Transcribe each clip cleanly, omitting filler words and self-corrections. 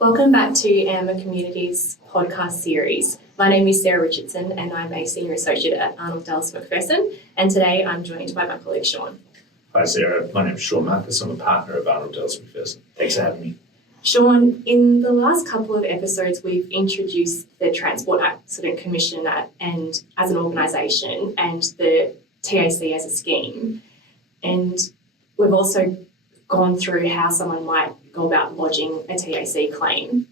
Welcome back to Amber Community's podcast series. My name is Sarah Richardson and I'm a Senior Associate at Arnold Dallas McPherson, and today I'm joined by my colleague Sean. Hi Sarah, my name is Sean Marcus. I'm a partner of Arnold Dallas McPherson. Thanks for having me. Sean, in the last couple of episodes we've introduced the Transport Accident Commission and as an organisation and the TAC as a scheme, and we've also gone through how someone might go about lodging a TAC claim.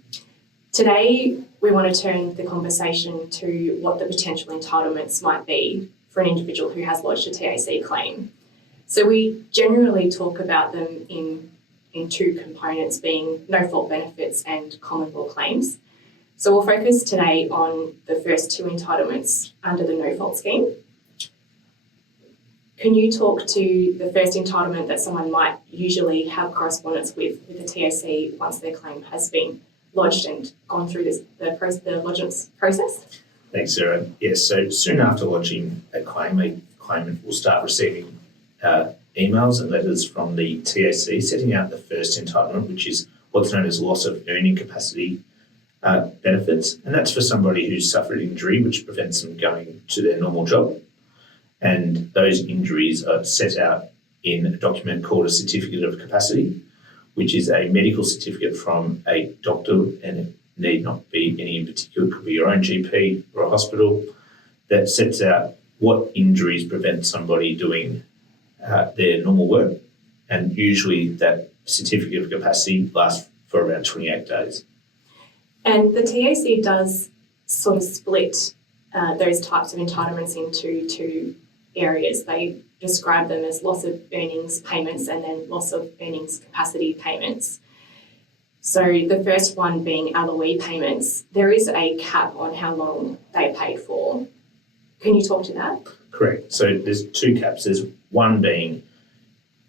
Today, we want to turn the conversation to what the potential entitlements might be for an individual who has lodged a TAC claim. So we generally talk about them in two components, being no-fault benefits and common law claims. So we'll focus today on the first two entitlements under the no-fault scheme. Can you talk to the first entitlement that someone might usually have correspondence with the TAC once their claim has been lodged and gone through the lodgement process? Thanks, Sarah. Yes, so soon after lodging a claimant will start receiving emails and letters from the TAC setting out the first entitlement, which is what's known as loss of earning capacity benefits. And that's for somebody who's suffered injury which prevents them going to their normal job. And those injuries are set out in a document called a certificate of capacity, which is a medical certificate from a doctor, and it need not be any in particular. It could be your own GP or a hospital, that sets out what injuries prevent somebody doing their normal work. And usually that certificate of capacity lasts for around 28 days. And the TAC does sort of split those types of entitlements into two areas. They describe them as loss of earnings payments and then loss of earnings capacity payments. So the first one being LOE payments, there is a cap on how long they paid for. Can you talk to that? Correct. So there's two caps. There's one being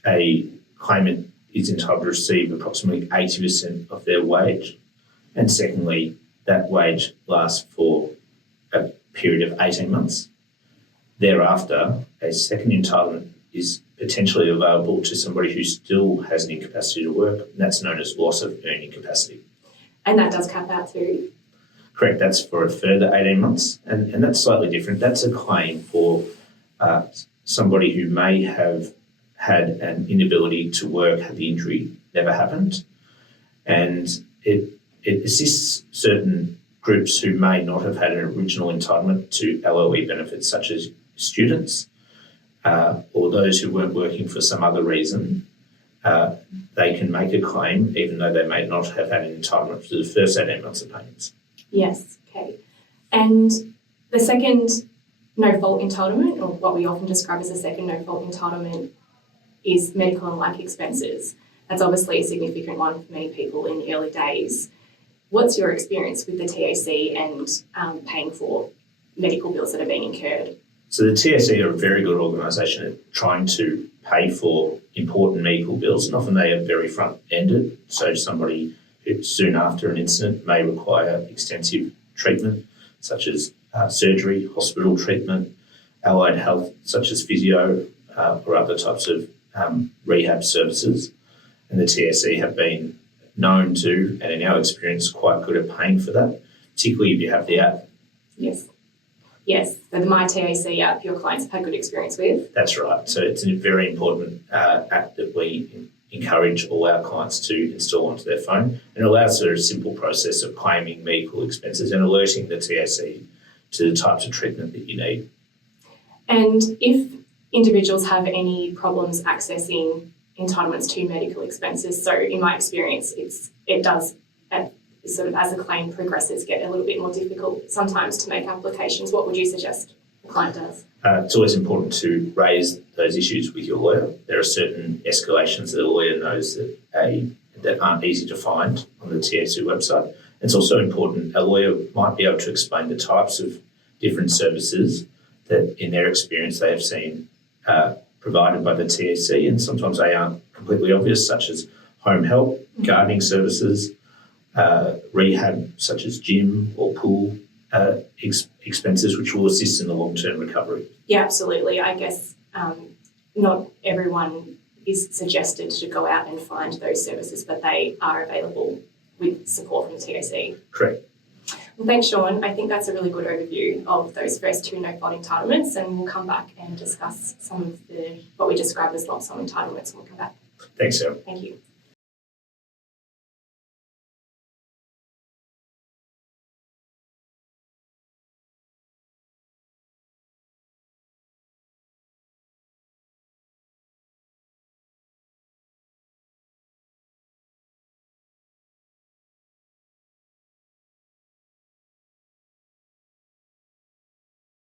a claimant is entitled to receive approximately 80% of their wage. And secondly, that wage lasts for a period of 18 months. Thereafter, a second entitlement is potentially available to somebody who still has an incapacity to work, and that's known as loss of earning capacity. And that does cap out too? Correct, that's for a further 18 months, and that's slightly different. That's a claim for somebody who may have had an inability to work had the injury never happened, and it assists certain groups who may not have had an original entitlement to LOE benefits, such as students or those who weren't working for some other reason. They can make a claim even though they may not have had an entitlement for the first 18 months of payments. Yes, okay. And the second no-fault entitlement, or what we often describe as a second no-fault entitlement, is medical and like expenses. That's obviously a significant one for many people in the early days. What's your experience with the TAC and paying for medical bills that are being incurred? So the TAC are a very good organisation at trying to pay for important medical bills, and often they are very front-ended. So somebody who soon after an incident may require extensive treatment, such as surgery, hospital treatment, allied health, such as physio or other types of rehab services. And the TAC have been known to, and in our experience, quite good at paying for that, particularly if you have the app. Yes, the My TAC app your clients have had good experience with. That's right. So it's a very important app that we encourage all our clients to install onto their phone, and allows for a simple process of claiming medical expenses and alerting the TAC to the types of treatment that you need. And if individuals have any problems accessing entitlements to medical expenses, so in my experience, it does, sort of as the claim progresses, get a little bit more difficult sometimes to make applications. What would you suggest the client does? It's always important to raise those issues with your lawyer. There are certain escalations that a lawyer knows that aren't easy to find on the TAC website. It's also important, a lawyer might be able to explain the types of different services that in their experience they have seen provided by the TAC, and sometimes they aren't completely obvious, such as home help, gardening services, rehab such as gym or pool expenses, which will assist in the long-term recovery. Yeah, absolutely. I guess not everyone is suggested to go out and find those services, but they are available with support from the TAC. Correct. Well, thanks, Sean. I think that's a really good overview of those first two no-fault entitlements, and we'll come back and discuss some of what we describe as lump sum entitlements when we come back. Thanks, Sarah. Thank you.